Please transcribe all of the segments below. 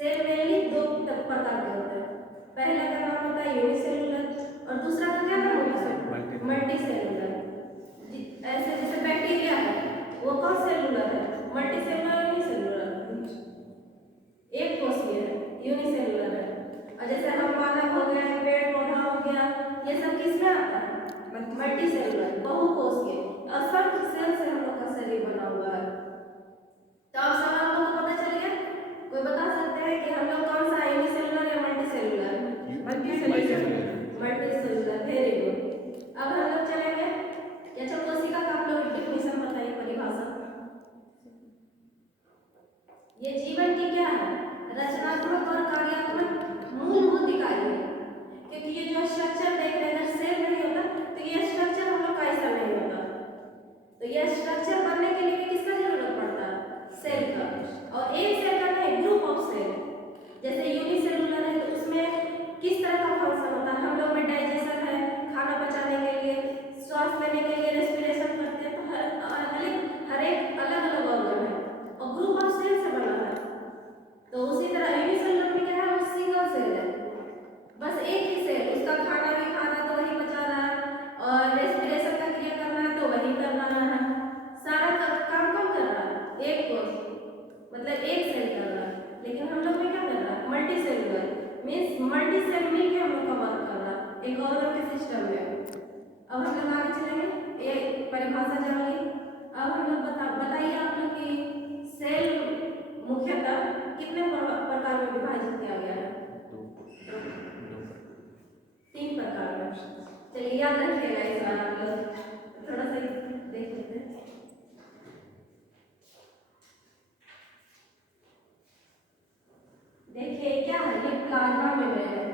Cell mainly दो प्रकार के होते हैं। पहला का नाम होता है यूनिसेलुलर और दूसरा का क्या नाम होता है मल्टीसेलुलर। ऐसे जैसे बैक्टीरिया है वो कौन सेलुलर है, मल्टीसेलुलर यूनिसेलुलर, एक कोषीय है यूनिसेलुलर है। और जैसे हम मानव हो गया, पेड़ पौधा हो गया, ये सब किस में आता है मल्टीसेलुलर बहुकोषीय। असंख्य सेल से हम लोग का शरीर बना हुआ है। तो अब सब आप लोग को पता चल गया, कोई बता सकते हैं कि हम लोग कौन सा यूनिसेलुलर या मल्टीसेलुलर? Multicellular, very good. अब हम लोग चलेंगे, अच्छा कोशिका का आप लोग डेफिनेशन बताइए, परिभाषा। ये जीवन की क्या है, रचनात्मक और कार्यात्मक मूलभूत इकाई है। क्योंकि ये जो स्ट्रक्चर देख रहे हैं, अगर सेल नहीं होता तो ये स्ट्रक्चर हम लोग का ऐसा नहीं होता। तो ये स्ट्रक्चर बनने के लिए किसका जरूरत पड़ता है, सेल का। और एक सेल का नहीं, ग्रुप ऑफ सेल। जैसे यूनिसेलुलर है तो उसमें किस तरह का फंक्शन होता है, हम लोग में डाइजेशन है, खाना पचाने के लिए, श्वास लेने के लिए, रेस्पिरेशन करते हैं, तो हर एक अलग अलग ऑर्गन है और ग्रुप ऑफ सेल से बना है। तो उसी तरह यूनिसेलुलर में क्या है, वो सिंगल सेल है, बस एक ही सेल, उसका खाना भी खाना तो वही पचा रहा है और रेस्पिरेशन का क्रिया करना है तो वही कर रहा है, सारा काम कौन कर रहा है, एक कोष मतलब एक सेल कर रहा है। लेकिन हम लोग में क्या कर रहा है, multicellular, means multi cell मिलके हम लोग का वर्क कर रहा है एक ऑर्गन के सिस्टम में। अब हम लोग आगे चलेंगे, ये परिभाषा जान ली। अब हम लोग बताइए आप लोग कि सेल मुख्यतः कितने प्रकार में विभाजित किया गया है? तीन प्रकार में। चलिए याद रखिएगा इस बार, आप लोग थोड़ा सा देख लेते हैं। देखिए क्या है, ये प्लाज्मा मेम्ब्रेन है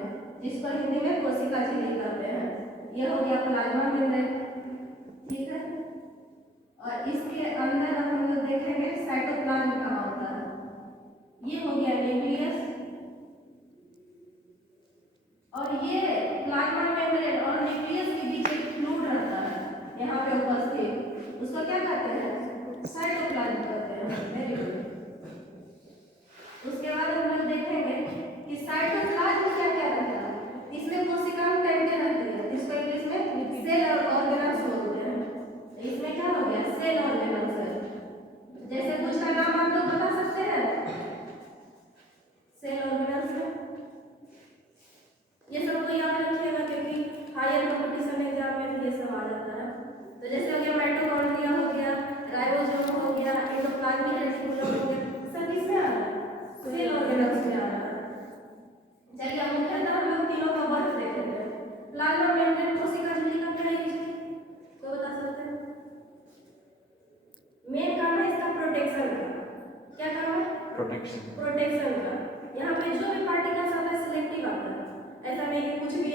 जिसको हिंदी में कोशिका झिल्ली कहते हैं। ये हो गया प्लाज्मा मेम्ब्रेन, ठीक है। और इसके अंदर हम लोग देखेंगे साइटोप्लाज्म कहाँ होता है, ये हो गया न्यूक्लियस। और ये प्लाज्मा मेम्ब्रेन और न्यूक्लियस के बीच एक फ्लूइड रहता है यहाँ पे उपस्थित, उसको क्या कहते हैं, साइटोप्लाज्म कहते हैं। Very good. उसके बाद हम लोग देखेंगे कि साइटोप्लाज्म क्या क्या रहता है, इसमें कोशिकाएं तैरती रहती है जिसको इंग्लिश में सेल और ऑर्गेनल्स बोलते हैं। इसमें क्या हो गया, सेल ऑर्गेनल्स है। जैसे कुछ का नाम आप लोग बता सकते हैं सेल ऑर्गेनल्स में, ये सबको याद रखिएगा क्योंकि हायर कॉम्पिटिशन एग्जाम में भी ये सब आ जाता है। तो जैसे हो गया माइटोकॉन्ड्रिया हो गया, राइबोसोम हो गया, एंडोप्लाज्मिक रेटिकुलम हो गया, सब किसमें आ रहा है, सेल ऑर्गेनल्स में आ रहा है। चलिए अब मुख्यतः हम लोग तीनों का वर्क देख लेते हैं। प्लाज्मा मेम्ब्रेन कोशिका झिल्ली का क्या यूज है, कोई बता सकते हैं? मेन काम है इसका प्रोटेक्शन का। क्या काम है, प्रोटेक्शन का। यहाँ पे जो भी पार्टिकल्स आता है सिलेक्टिव आता है, ऐसा नहीं कि कुछ भी